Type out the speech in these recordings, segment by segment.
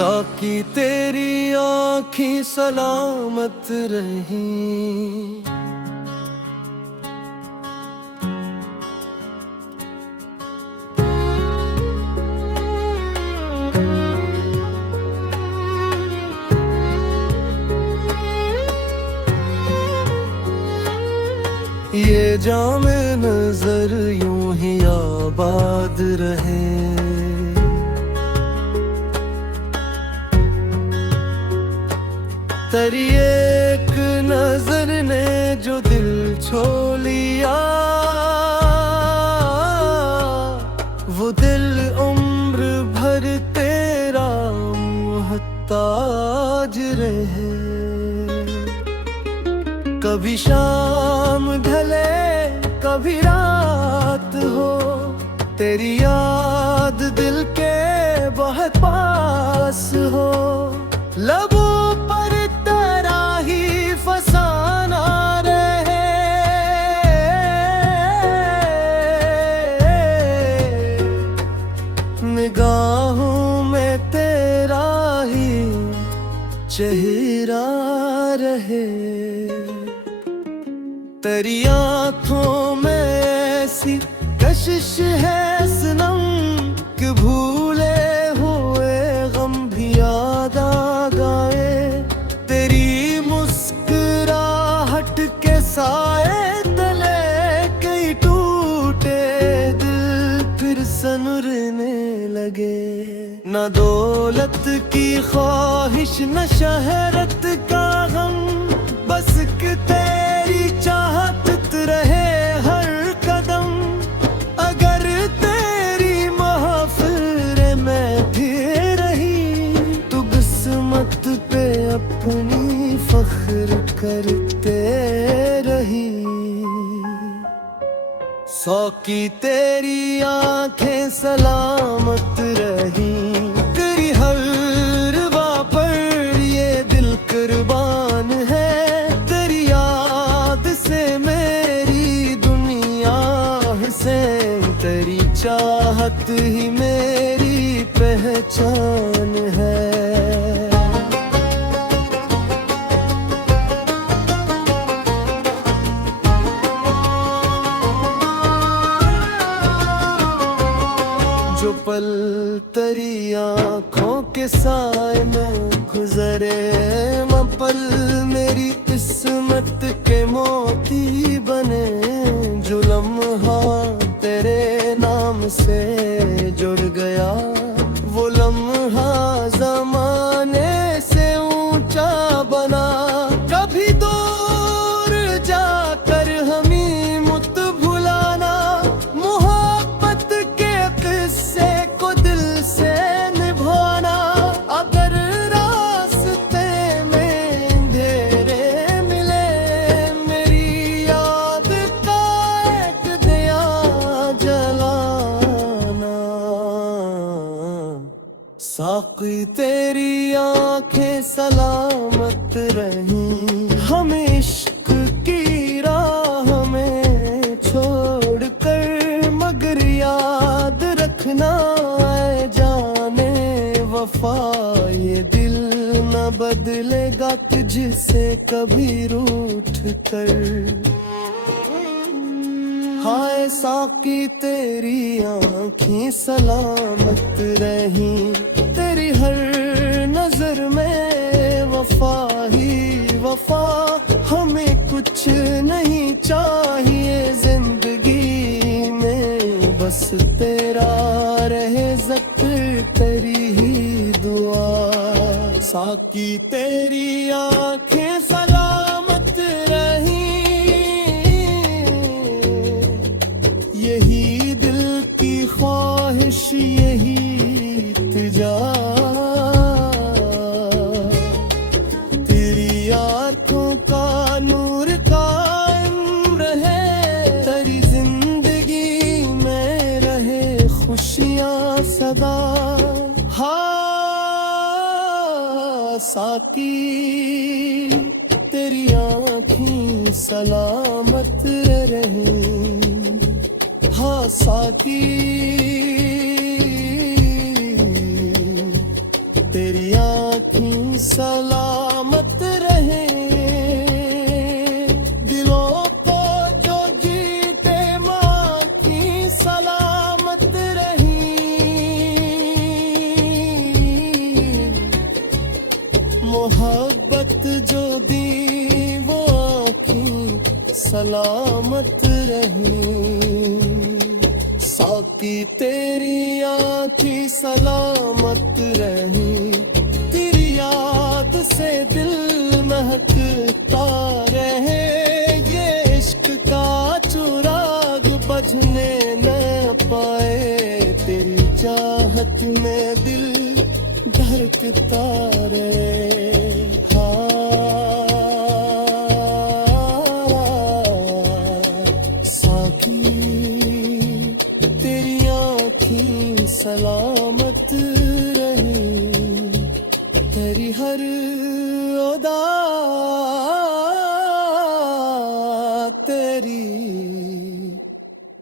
साकी तेरी आँखें सलामत रही। ये जामे नजर यूं ही आबाद रहे। तेरी एक नजर ने जो दिल छो लिया, वो दिल उम्र भर तेरा मोहताज रहे। कभी शाम ढले कभी रात हो, तेरी याद दिल के बहुत पास हो। लबों पर तेरा ही फसाना रहे, निगाहों में तेरा ही चेहरा रहे। तेरी आँखों में ऐसी कशिश है सनम, कि भूले हुए गम भी याद आ गए। तेरी मुस्कुराहट के साए तले कई टूटे दिल फिर सनरने लगे। न दौलत की ख्वाहिश न शहरत का गम, बस कि तेरी चाहत रहे हर कदम। अगर तेरी महफिल में भी रही, तो किस्मत पे अपनी फख्र करते रही। साकी तेरी आँखें सलामत रही। तेरी हर बात पर ये दिल कुर्बान है। तेरी याद से मेरी दुनिया से, तेरी चाहत ही मेरी पहचान है। जो पल तेरी आँखों के साए में गुजरे, वो पल मेरी किस्मत के मोती बने। जो लम्हा तेरे नाम से जुड़ गया, वो लम्हा ज़माने से ऊंचा बना। कभी दूर जाकर हमें मुत भुलाना, मोहब्बत के किस्से को दिल से निभाना। अगर रास्ते में अंधेरे मिले, मेरी याद का एक दिया जलाना। साकी तेरी आँखें सलामत रही। हम इश्क की राह में छोड़ कर, मगर याद रखना है जाने वफा। ये दिल न बदलेगा तुझसे कभी रूठ कर। हाय साकी तेरी आँखें सलामत रही। तेरी हर नजर में वफा ही वफा। हमें कुछ नहीं चाहिए जिंदगी में, बस तेरा रहे ज़िक्र तेरी ही दुआ। साकी तेरी आँखें सलामत रही। यही दिल की ख्वाहिश यही इल्तिजा, तेरी आँखों का नूर कायम रहे। तेरी जिंदगी में रहे खुशियाँ सदा। हाँ साकी तेरी आँखें सलामत रहे। हाँ साकी तेरी सलामत रहे। दिलों को जो जीते माँ की सलामत रही। मोहब्बत जो दी वो आँखें सलामत रही। साकी तेरी आँखें सलामत रही। तेरी याद से दिल महकता रहे। ये इश्क का चिराग बुझने न पाए। तेरी चाहत में दिल धड़कता रहे। सलामत रही। तेरी हर अदा तेरी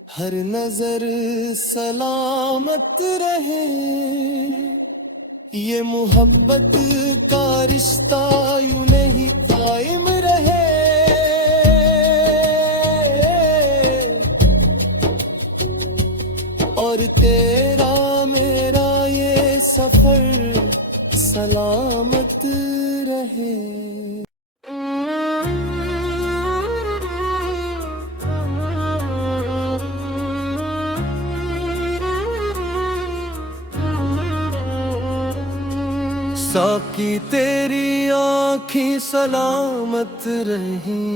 हर नजर सलामत रहे। ये मोहब्बत का रिश्ता यूं नहीं कायम रहे। और तेरा मेरा ये सफर सलामत रहे। साकी तेरी आँखें सलामत रही।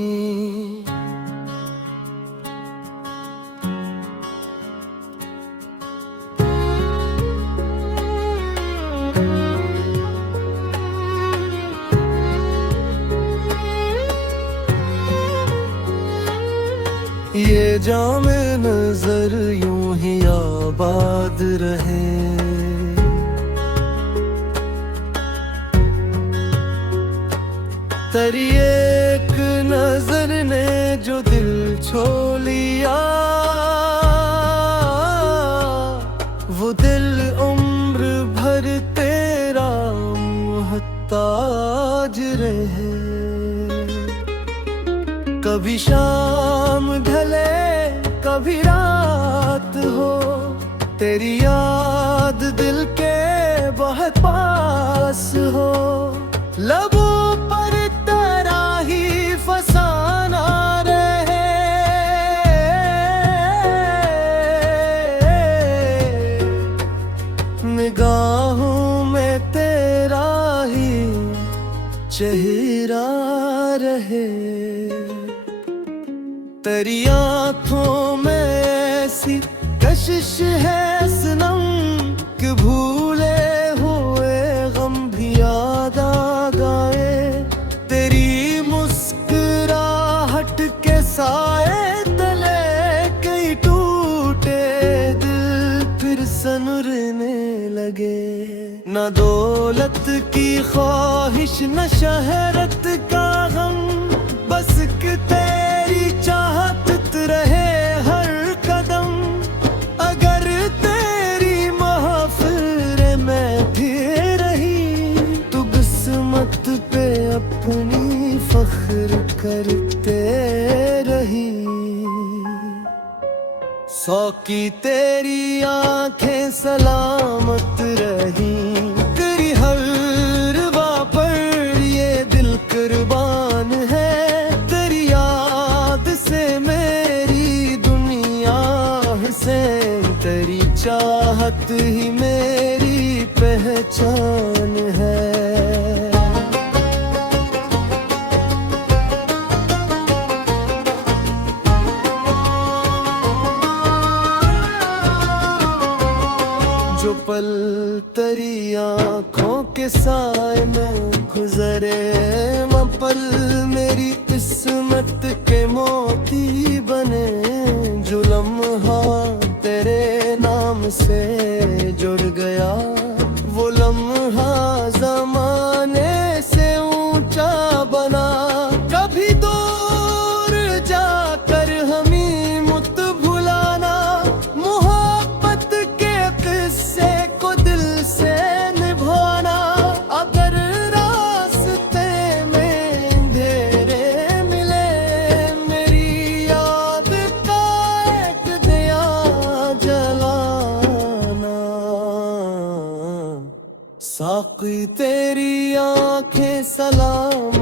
ये जामे नजर यूं ही आबाद रहे। तेरी एक नजर ने जो दिल छो लिया। वो दिल उम्र भर तेरा मुहताज रहे। कभी शाम ढले कभी रात हो। तेरी याद दिल के बहुत पास हो। लबों पर तेरा ही फसाना रहे। निगाहों में तेरा ही चेहरा रहे। तेरी आँखों में ऐसी कशिश है सनम कि भूले हुए गम भी याद आ गए। तेरी मुस्कुराहट के साए तले कई टूटे दिल फिर सनरने लगे। न दौलत की ख्वाहिश न शहरत का गम। बस कि तेरी चाहत रहे हर कदम। अगर तेरी महफिल में भी रही तो किस्मत पे अपनी फख्र करते रही। साकी तेरी आँखें सलामत रही। तेरी हर रवा पर ये दिल कुर्बान है। तेरी याद से मेरी दुनिया से तेरी चाहत ही मेरी पहचान है। जो पल तेरी आँखों के साए में गुजरे। वो पल मेरी किस्मत के मोती बने। जो लम्हा तेरे नाम से जुड़ गया। वो लम्हा ज़माने से ऊंचा बना। कभी दूर जाकर हमें मुत भुलाना। मोहब्बत के किस्से को दिल से निभाना। अगर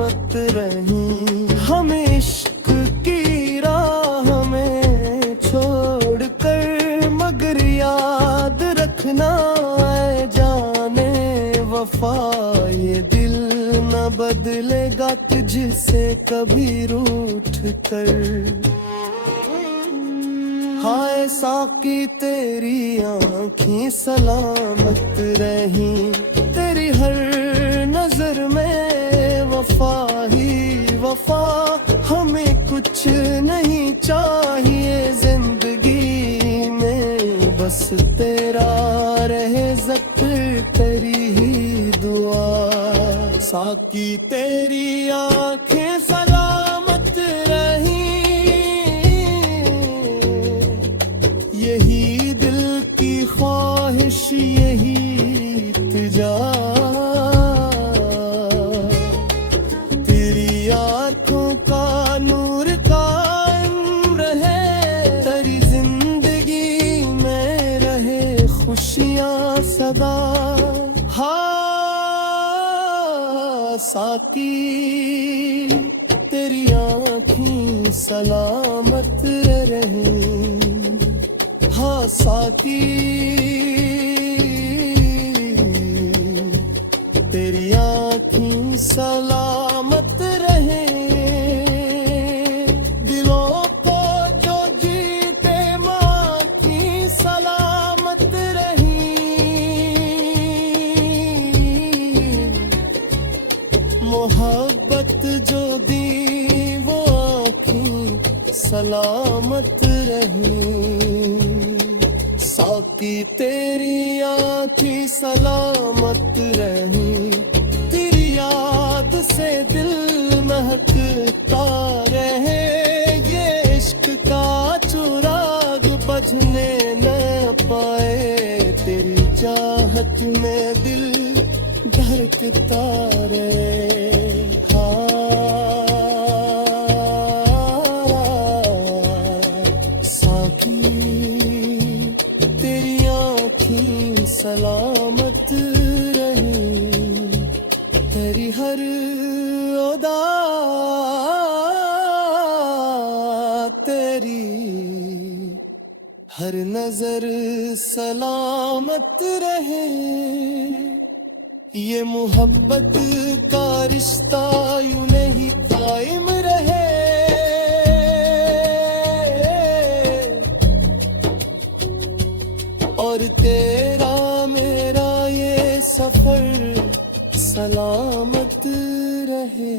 सलामत रहीं। हम इश्क की राह में छोड़ कर मगर याद रखना है जाने वफा, ये दिल न बदलेगा तुझसे कभी रूठ कर। हाय साकी तेरी आँखें सलामत रहीं, तेरी हर नजर में वफा ही वफा। हमें कुछ नहीं चाहिए जिंदगी में, बस तेरा रहे ज़िक्र तेरी ही दुआ। साकी तेरी आँखें सलामत रहीं, यही दिल की ख्वाहिश यही इल्तिजा। तेरी आँखों का नूर कायम रहे, तेरी जिंदगी में रहे खुशियाँ सदा। हाँ साकी तेरी आँखें सलामत रहें। हाँ साकी तेरी आँखें सलामत रहे। दिलों को जो जीते माँ की सलामत रही, मोहब्बत जो दी वो आँखें सलामत रही। साकी तेरी आँखें सलामत रहीं, तेरी याद से दिल महकता रहे। ये इश्क का चिराग बुझने न पाए, तेरी चाहत में दिल धड़कता रहे। सलामत रही, तेरी हर अदा तेरी हर नजर सलामत रहे। ये मोहब्बत का रिश्ता यूं नहीं कायम रहे, और तेरा मेरा ये सफर सलामत रहे।